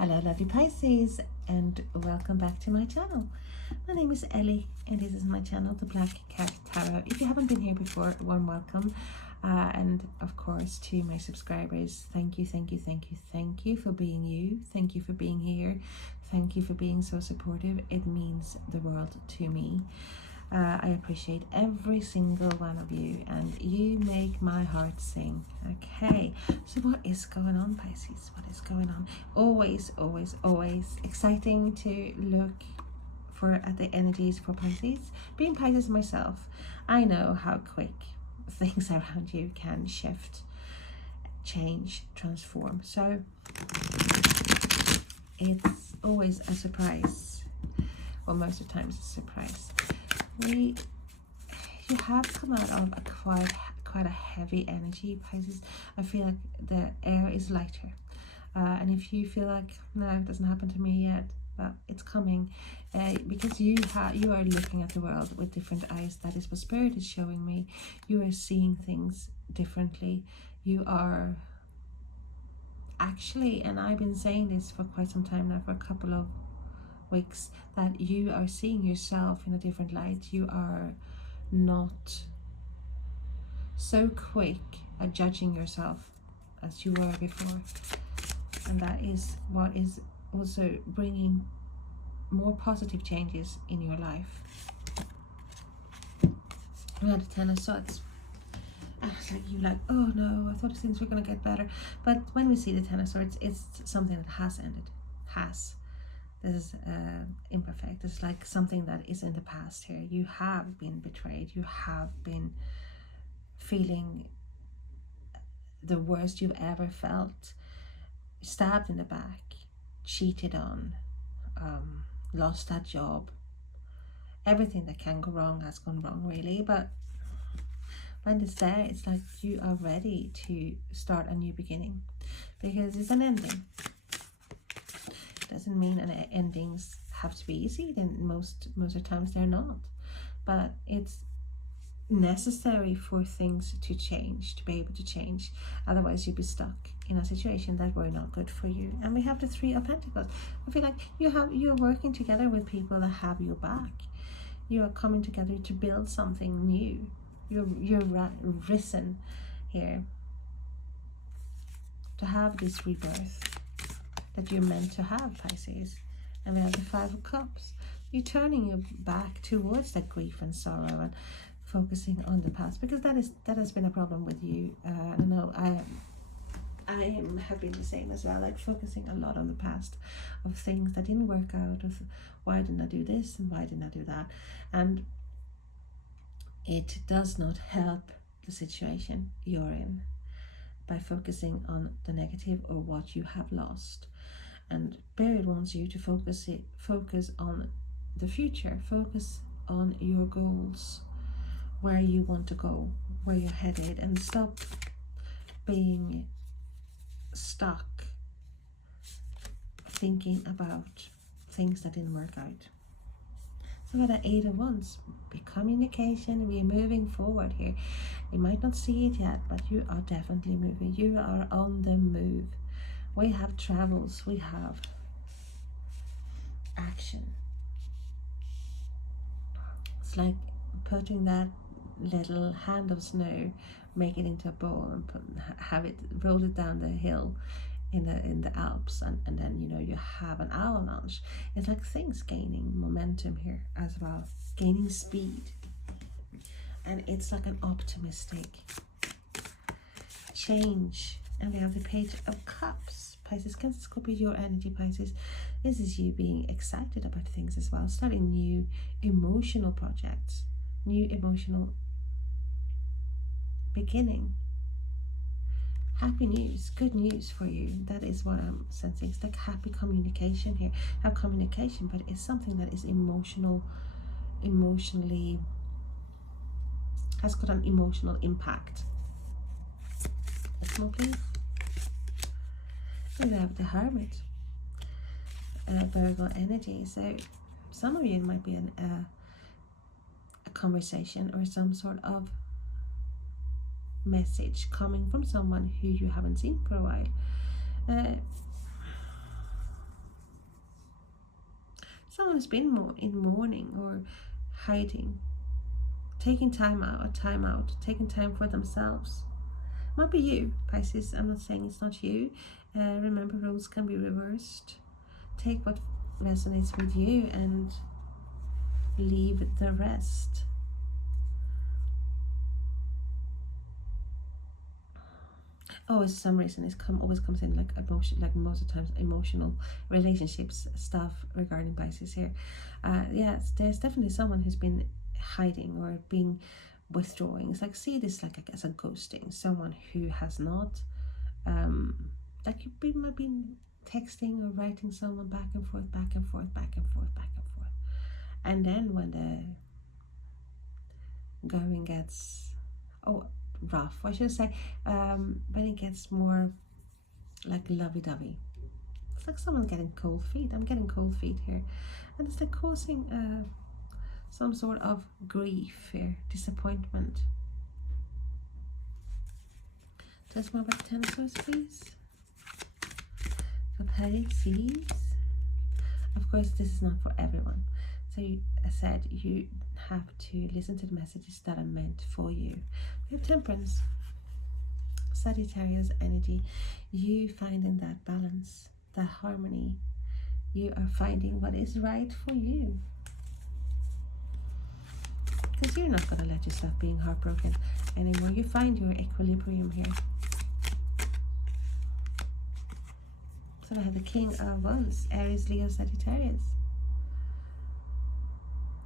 Hello lovely Pisces, and welcome back to my channel. My name is Ellie and this is my channel, The Black Cat Tarot. If you haven't been here before, warm welcome. And of course to my subscribers, thank you for being you. Thank you for being here. Thank you for being so supportive. It means the world to me. I appreciate every single one of you, and you make my heart sing. Okay, so what is going on, Pisces? What is going on? Always exciting to look at the energies for Pisces. Being Pisces myself, I know how quick things around you can shift, change, transform. So it's always a surprise, or most of the times it's a surprise. You have come out of a quite a heavy energy, Pisces. I feel like the air is lighter, and if you feel like no, it doesn't happen to me yet, but it's coming, because you are looking at the world with different eyes. That is what Spirit is showing me. You are seeing things differently. You are actually, and I've been saying this for quite some time now, for a couple of weeks, that you are seeing yourself in a different light. You are not so quick at judging yourself as you were before, and that is what is also bringing more positive changes in your life. We had the Ten of Swords. It's like you're like, oh no, I thought things were going to get better. But when we see the Ten of Swords, it's something that has ended. This is imperfect. It's like something that is in the past here. You have been betrayed. You have been feeling the worst you've ever felt. Stabbed in the back, cheated on, lost that job. Everything that can go wrong has gone wrong, really. But when it's there, it's like you are ready to start a new beginning, because it's an ending. Doesn't mean endings have to be easy. Then most of the times they're not, but it's necessary for things to change, to be able to change. Otherwise you'd be stuck in a situation that were not good for you. And we have the Three of Pentacles. I feel like you're working together with people that have your back. You are coming together to build something new. You're risen here to have this rebirth that you're meant to have, Pisces. And we have the Five of Cups. You're turning your back towards that grief and sorrow and focusing on the past, because that has been a problem with you. I know I have been the same as well, like focusing a lot on the past, of things that didn't work out, of why didn't I do this and why didn't I do that, and it does not help the situation you're in by focusing on the negative or what you have lost. And Spirit wants you to focus on the future, focus on your goals, where you want to go, where you're headed, and stop being stuck thinking about things that didn't work out. So we got the Eight of Wands, communication. We're moving forward here. You might not see it yet, but you are definitely moving. You are on the move. We have travels, we have action. It's like putting that little hand of snow, make it into a ball, and roll it down the hill in the Alps, and then you have an avalanche. It's like things gaining momentum here as well, gaining speed, and it's like an optimistic change. And we have the Page of Cups. Pisces, can this could be your energy, Pisces? This is you being excited about things as well, starting new emotional projects, new emotional beginning. Happy news, good news for you. That is what I'm sensing. It's like happy communication here. Have communication, but it's something that is emotionally has got an emotional impact. Next one, please. We have the Hermit, Virgo energy. So some of you might be in a conversation or some sort of message coming from someone who you haven't seen for a while. Someone who's been more in mourning or hiding, taking time out, taking time for themselves. Might be you, Pisces. I'm not saying it's not you. Remember, roles can be reversed. Take what resonates with you and leave the rest. Oh, for some reason it always comes in like emotion, like most of the times emotional relationships stuff regarding Pisces here. Yes, there's definitely someone who's been hiding or being withdrawing. It's like, see this like as a ghosting, someone who has not like you might be texting or writing someone back and forth, back and forth, back and forth, back and forth, and then when the going gets rough, I should say, when it gets more like lovey-dovey, it's like someone getting cold feet. I'm getting cold feet here, and it's like causing some sort of grief here, disappointment. Tell us more about the Ten of Swords, please. For Pisces, of course, this is not for everyone. So I said you have to listen to the messages that are meant for you. We have Temperance, Sagittarius energy. You finding that balance, that harmony. You are finding what is right for you. Because you're not going to let yourself being heartbroken anymore. You find your equilibrium here. So I have the King of Wands, Aries, Leo, Sagittarius.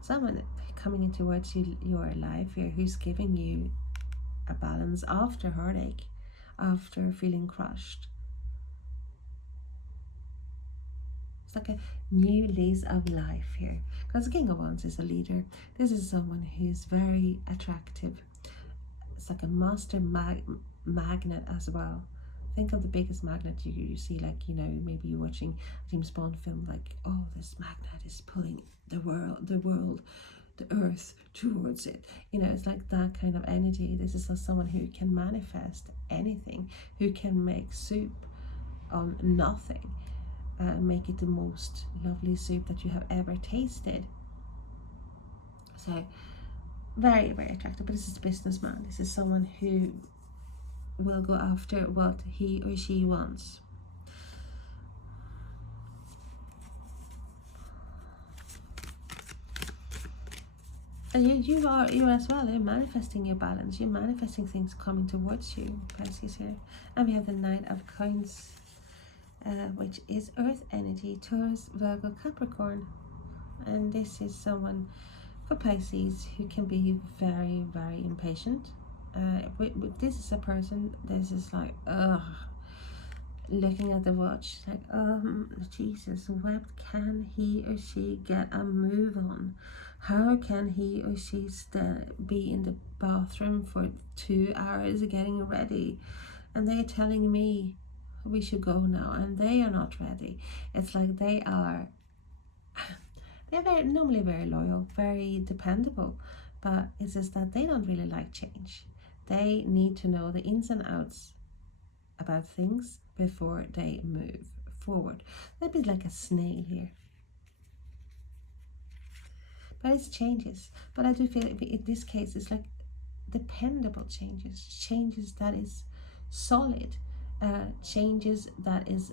Someone coming in towards your life here who's giving you a balance after heartache, after feeling crushed. It's like a new lease of life here. Because the King of Wands is a leader. This is someone who's very attractive. It's like a master magnet as well. Think of the biggest magnet you see, like, you know, maybe you're watching a James Bond film, like, oh, this magnet is pulling the earth towards it. You know, it's like that kind of energy. This is someone who can manifest anything, who can make soup on nothing, make it the most lovely soup that you have ever tasted. So very, very attractive. But this is a businessman. This is someone who will go after what he or she wants. And you as well. You're manifesting your balance. You're manifesting things coming towards you, Pisces here. And we have the Knight of Coins, which is Earth energy, Taurus, Virgo, Capricorn. And this is someone for Pisces who can be very, very impatient. This is a person, this is like, looking at the watch, like, Jesus, what can he or she get a move on? How can he or she be in the bathroom for 2 hours getting ready? And they're telling me we should go now, and they are not ready. It's like they're normally very loyal, very dependable, but it's just that they don't really like change. They need to know the ins and outs about things before they move forward. They'd be like a snail here. But it's changes. But I do feel in this case it's like dependable changes that is solid, changes that is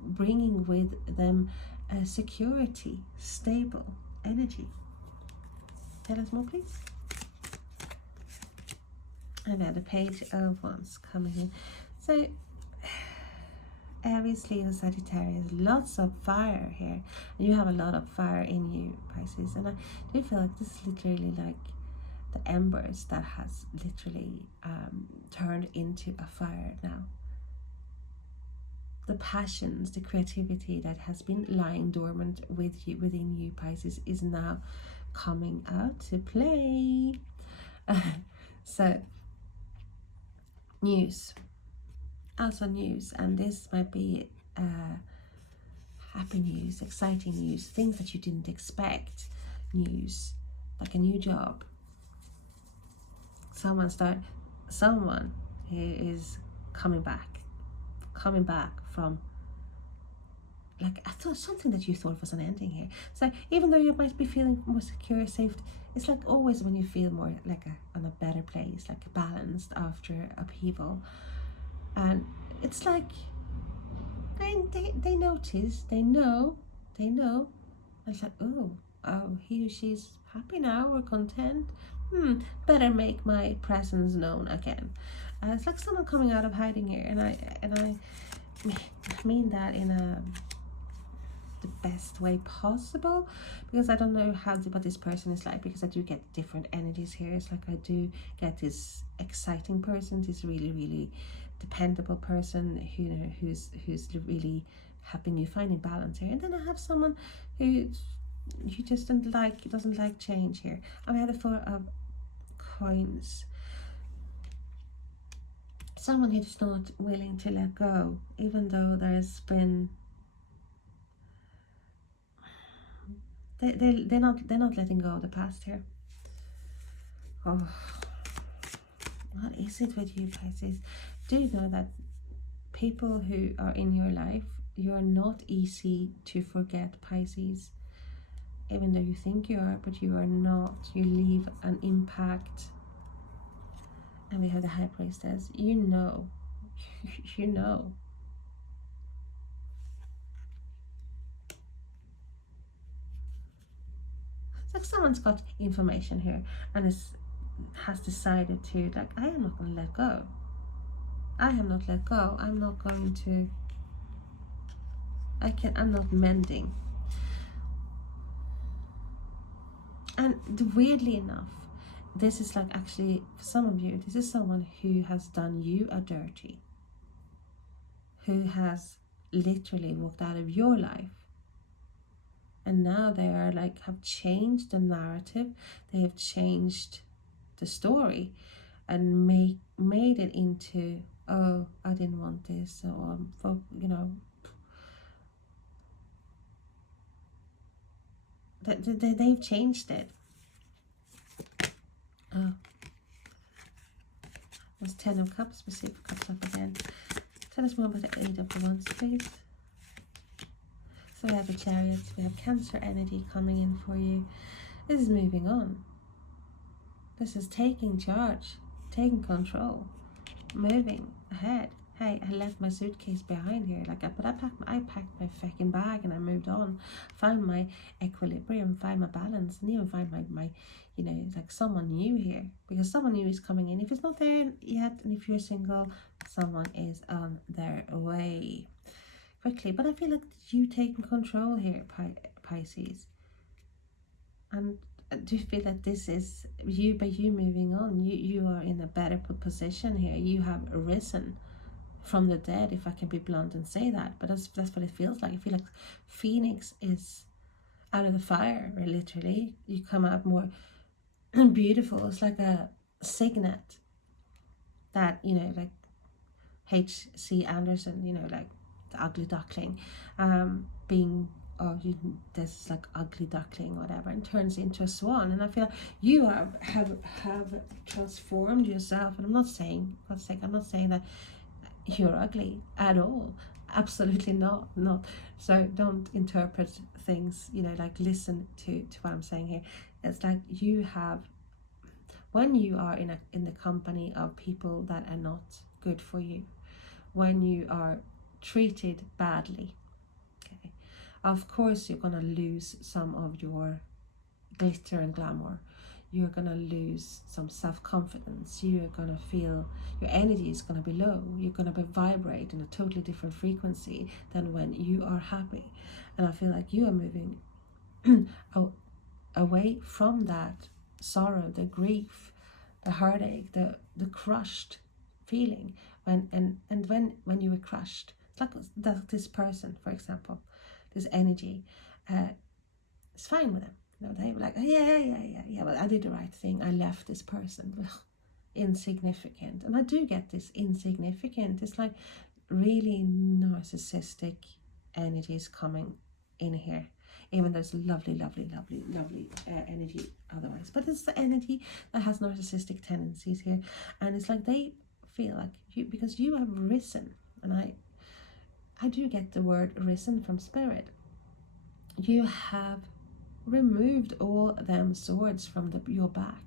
bringing with them security, stable energy. Tell us more, please. And we have the Page of Wands coming in. So Aries, Leo, Sagittarius, lots of fire here. And you have a lot of fire in you, Pisces. And I do feel like this is literally like the embers that has literally turned into a fire now. The passions, the creativity that has been lying dormant within you, Pisces, is now coming out to play. So news, also news, and this might be happy news, exciting news, things that you didn't expect, news like a new job. Someone who is coming back from like I thought something that you thought was an ending here. So even though you might be feeling more secure, safe, it's like always when you feel more like on a better place, like balanced after upheaval. And it's like they notice, they know. And it's like, oh, he or she's happy now or content. Better make my presence known again. It's like someone coming out of hiding here, and I mean that in the best way possible, because I don't know what this person is like, because I do get different energies here. It's like I do get this exciting person, this really dependable person who's really helping you finding balance here, and then I have someone who just doesn't like change here. I had a 4 of coins. Someone who's not willing to let go, even though there's been they're not letting go of the past here. Oh, what is it with you, Pisces? Do you know that people who are in your life, you're not easy to forget, Pisces? Even though you think you are, but you are not. You leave an impact. And we have the High Priestess. You know. You know. It's like someone's got information here and has decided to, like, I am not going to let go. I have not let go. I'm not going to. I'm not mending. And weirdly enough, this is like, actually, for some of you, this is someone who has done you a dirty, who has literally walked out of your life, and now they are like, have changed the narrative, they have changed the story and made it into, oh, I didn't want this, or they've changed it. Oh, there's 10 of Cups. We see if Cups up again. Tell us more about the 8 of Wands, please. So we have the Chariots, we have Cancer energy coming in for you. This is moving on. This is taking charge, taking control, moving ahead. Hey, I left my suitcase behind here. Like, but I packed my fucking bag and I moved on. Found my equilibrium, find my balance, and even find my it's like someone new here, because someone new is coming in. If it's not there yet, and if you're single, someone is on their way quickly. But I feel like you taking control here, Pisces. And I do feel that this is you, by you moving on, you are in a better position here. You have risen from the dead, if I can be blunt and say that, but that's what it feels like. I feel like Phoenix is out of the fire, literally. You come out more beautiful. It's like a signet that, like H.C. Andersen, like the ugly duckling, being, this like ugly duckling, whatever, and turns into a swan. And I feel like you have transformed yourself. And I'm not saying, for God's sake, I'm not saying that you're ugly at all. Absolutely not. So don't interpret things, like listen to what I'm saying here. It's like you have, when you are in the company of people that are not good for you, when you are treated badly, okay, of course you're gonna lose some of your glitter and glamour. You're gonna lose some self-confidence. You're gonna feel your energy is gonna be low. You're gonna vibrate in a totally different frequency than when you are happy. And I feel like you are moving away from that sorrow, the grief, the heartache, the crushed feeling. When you were crushed, it's like this person, for example, this energy, it's fine with them. They were like, oh, yeah, but I did the right thing. I left this person. Ugh, insignificant. And I do get this insignificant. It's like really narcissistic energies coming in here. Even though there's lovely energy otherwise. But it's the energy that has narcissistic tendencies here. And it's like they feel like you, because you have risen. And I do get the word risen from spirit. You have removed all them swords from your back,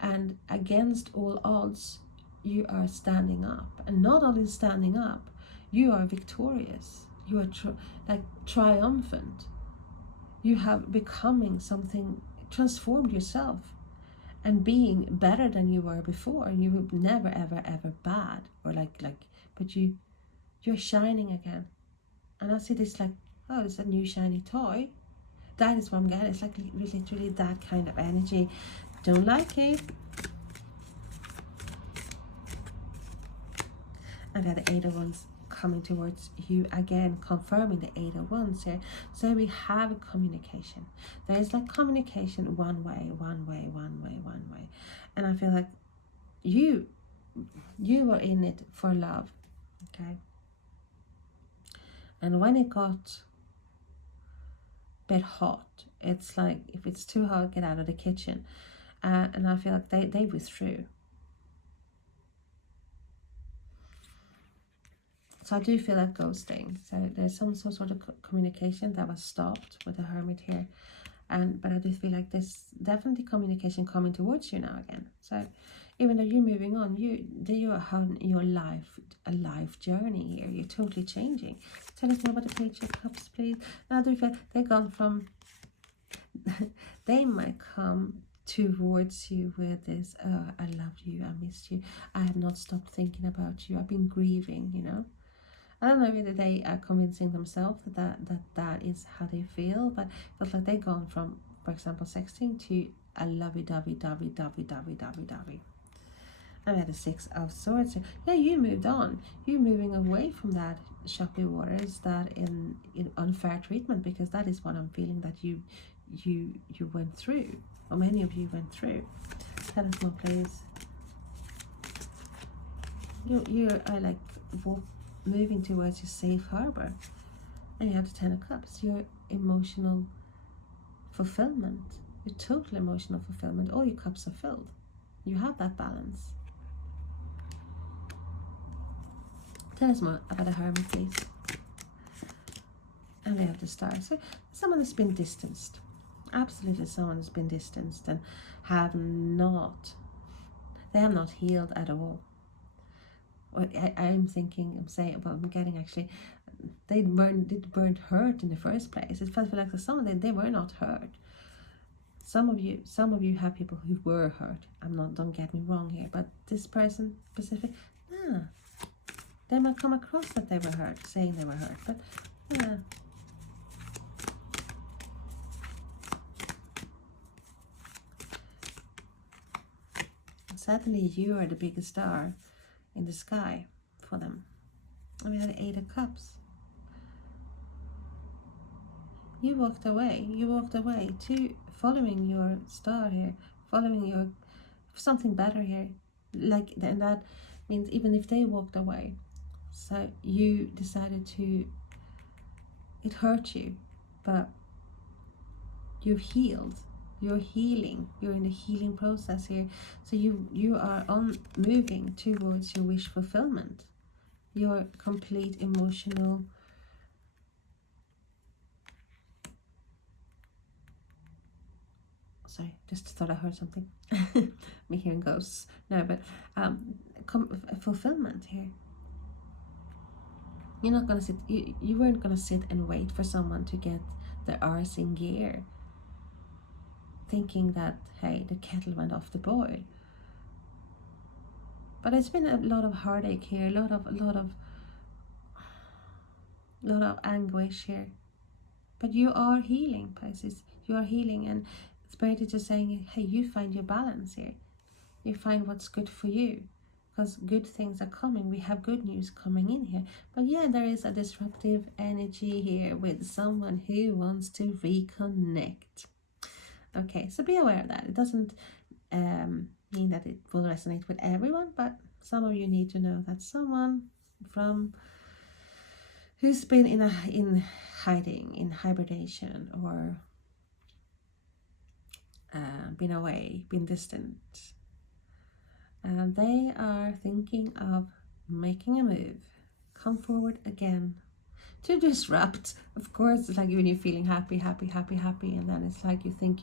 and against all odds you are standing up, and not only standing up, you are victorious. You are triumphant. You have becoming something, transformed yourself and being better than you were before. You were never ever bad, or but you're shining again. And I see this oh, it's a new shiny toy. That is what I'm getting. It's literally that kind of energy. Don't like it. And then the 8 of Wands coming towards you again, confirming the 8 of Wands here. So we have communication. There is communication one way. And I feel like you were in it for love, okay? And when it got a bit hot, it's like, if it's too hot, get out of the kitchen. And I feel like they withdrew. So I do feel like ghosting. So there's some sort of communication that was stopped with the Hermit here. But I do feel like there's definitely communication coming towards you now again. So even though you're moving on, you are having your life journey here. You're totally changing. Tell us more about the Page of Cups, please. Now I do feel they've gone from they might come towards you with this, I loved you, I missed you, I have not stopped thinking about you, I've been grieving, you know. I don't know whether they are convincing themselves that is how they feel, but it's like they've gone from, for example, sexting to a lovey-dovey. And we had the 6 of Swords. Yeah, you moved on. You're moving away from that choppy waters, that in unfair treatment, because that is what I'm feeling that you went through, or many of you went through. Tell us more, please. You are moving towards your safe harbor. And you have the 10 of Cups, your emotional fulfillment, your total emotional fulfillment. All your cups are filled. You have that balance. Tell us more about the Hermit, please. And we have the Star. So someone has been distanced. Absolutely, someone has been distanced and they have not healed at all. I'm getting actually, they weren't hurt in the first place. It felt like they were not hurt. Some of you have people who were hurt. Don't get me wrong here, but this person specific, they might come across that they were hurt, saying they were hurt, but yeah. Suddenly you are the biggest star in the sky for them. And we had the 8 of Cups. You walked away to following your star here, following your something better here. And that means even if they walked away, so you decided to, it hurt you, but you've healed. You're healing. You're in the healing process here. So you are moving towards your wish fulfillment. Your complete emotional sorry, just thought I heard something. Me hearing ghosts. No, but fulfillment here. You're not gonna sit. You weren't gonna sit and wait for someone to get their arse in gear, thinking that, hey, the kettle went off the boil. But it's been a lot of heartache here, a lot of anguish here. But you are healing, Pisces. You are healing, and Spirit is just saying, hey, you find your balance here. You find what's good for you, because good things are coming. We have good news coming in here. But yeah, there is a disruptive energy here with someone who wants to reconnect. Okay, so be aware of that. It doesn't mean that it will resonate with everyone, but some of you need to know that someone who's been in hiding, in hibernation, or been away, been distant, and they are thinking of making a move, come forward again to disrupt. Of course, it's like when you're feeling happy, and then it's like you think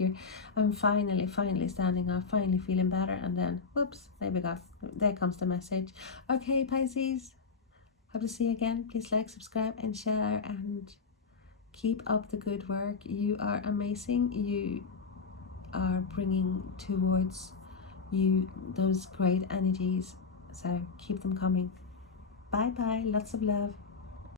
I'm finally standing up, finally feeling better, and then whoops, there comes the message. Okay, Pisces, hope to see you again. Please like, subscribe, and share, and keep up the good work. You are amazing. You are bringing towards you those great energies, so keep them coming. Bye bye, lots of love.